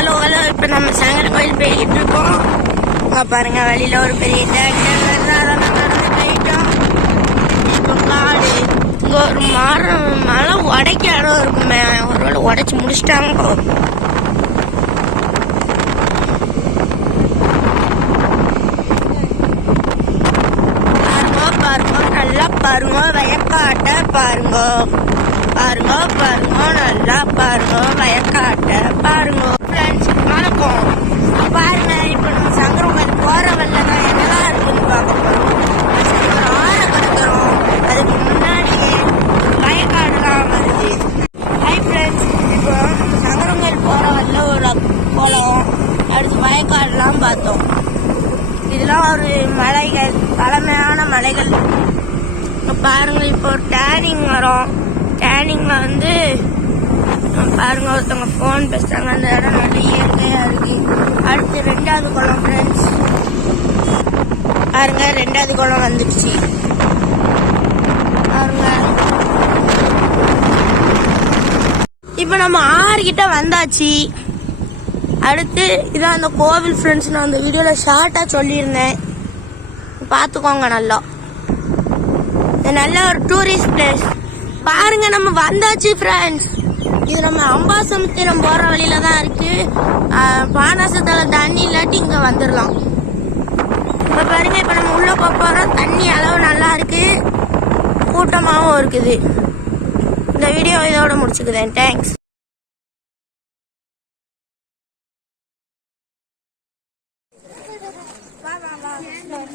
Hello hello இப்போ நம்ம சங்கர கோயில் போய்கிட்டு இருக்கோம் இங்க பாருங்க வெளியில ஒரு பெரிய போயிட்டோம் இப்போ காடு இங்க ஒரு மரம் மலை உடைக்க இடம் இருக்குமே. ஒருவேளை உடைச்சு முடிச்சிட்டாங்க. பாருங்க பாருங்க நல்லா பாருங்க. பாருங்க பாருங்க நல்லா பாருங்க வயக்காட்ட பாருங்க ஃப்ரெண்ட்ஸ் வணக்கம் பாருங்க இப்போ நம்ம சங்கரங்கள் போற வழில என்னெல்லாம் இருக்குன்னு பார்க்க போறோம் ஃபர்ஸ்ட் ஒரு ஆறை கடக்கிறோம் அதுக்கு முன்னாடியே வயக்காடுலாம் வருது ஹை ஃப்ரெண்ட்ஸ் இப்போ நம்ம நல்ல ஒரு குளம் அடுத்து மழைக்காடுலாம் பார்த்தோம். இதெல்லாம் ஒரு மலைகள் பழமையான மலைகள். பாருங்க இப்போ டேனிங் வரும். டேனிங் வந்து பாருங்க ஒருத்தவங்க ஃபோன் பேசுறாங்க. அந்த இடம் நல்ல இயற்கையா இருக்கு. அடுத்து ரெண்டாவது குளம் ஃப்ரெண்ட்ஸ் பாருங்க ரெண்டாவது குளம் வந்துடுச்சு. பாருங்க. இப்போ நம்ம ஆறு கிட்ட வந்தாச்சு. அடுத்து இதான் அந்த கோவில் ஃப்ரெண்ட்ஸ் நான் அந்த வீடியோவில் ஷார்ட்டாக சொல்லியிருந்தேன். பார்த்துக்கோங்க நல்லா. இது நல்ல ஒரு டூரிஸ்ட் பிளேஸ் பாருங்க நம்ம வந்தாச்சு ஃப்ரெண்ட்ஸ் இது நம்ம அம்பாசமுத்திரம் போகிற வழியில தான் இருக்கு. பானாசத்தால தண்ணி இல்லாட்டி இங்கே வந்துடலாம் இப்போ பாருங்க இப்போ நம்ம உள்ள போறோம். போகிறோம் தண்ணி அளவு நல்லா இருக்கு. கூட்டமாகவும் இருக்குது. இந்த வீடியோ இதோட முடிச்சுக்குதேன் தேங்க்ஸ் Làm được rồi!